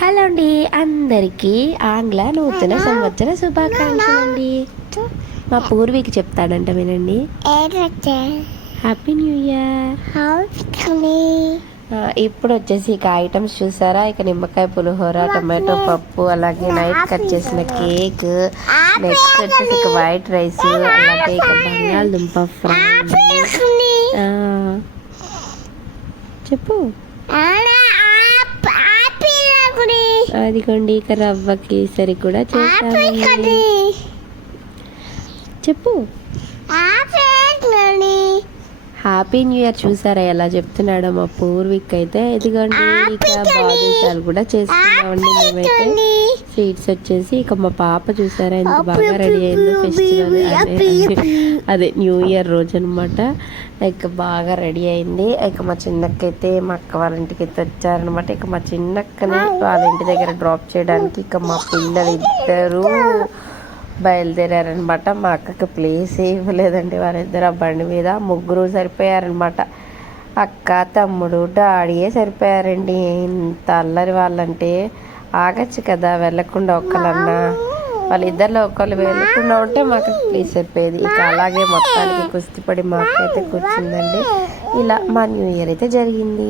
Hello అండి అందరికీ ఆంగ్ల నూతన సంవత్సర శుభాకాంక్షలు అండి మా పూర్వీకి చెప్తాడంట వినండి. హ్యాపీ న్యూ ఇయర్ ఇప్పుడు వచ్చేసి ఇక ఐటమ్స్ చూసారా? ఇక నిమ్మకాయ పులిహోర టమాటో పప్పు అలాగే నైట్ కట్ చేసిన కేక్ నెక్స్ట్ వచ్చేసి ఇక వైట్ రైస్ అలాగే ఇక బంగాళదుంప ఫ్రై. చెప్పు. అదిగోండి ఇక రవ్వ కేసరి కూడా చేస్తామండి చెప్పు. హ్యాపీ న్యూ ఇయర్ చూసారా? ఎలా చెప్తున్నాడో మా పూర్వీక్ అయితే. ఇదిగోండి ఇక బాదుషాలు కూడా చేసుకున్నామండి మేమైతే స్వీట్స్ వచ్చేసి ఇక మా పాప చూసారా? ఎంత బాగా రెడీ అయిందో ఫెస్టివల్ అదే అదే. న్యూ ఇయర్ రోజు అనమాట ఇక బాగా రెడీ అయింది. ఇక మా చిన్నక్కైతే మా అక్క వాళ్ళ ఇంటికి అయితే వచ్చారనమాట ఇక మా చిన్నక్కని వాళ్ళ ఇంటి దగ్గర డ్రాప్ చేయడానికి ఇక మా పిల్లలు ఇద్దరు బయలుదేరారనమాట మా అక్కకి ప్లేస్ ఇవ్వలేదండి వారిద్దరు. ఆ బండి మీద ముగ్గురు సరిపోయారనమాట అక్క తమ్ముడు డాడీయే సరిపోయారండి? ఇంత అల్లరి వాళ్ళంటే ఆగచ్చు కదా వెళ్ళకుండా ఒక్కలన్నా. వాళ్ళిద్దరిలో ఒకళ్ళు వెళ్ళకుండా ఉంటే మాకు ప్లీజ్ చెప్పేది. ఇక అలాగే మొత్తానికి కుస్తీపడి మా అయితే కూర్చుందండి. ఇలా మా న్యూ ఇయర్ అయితే జరిగింది.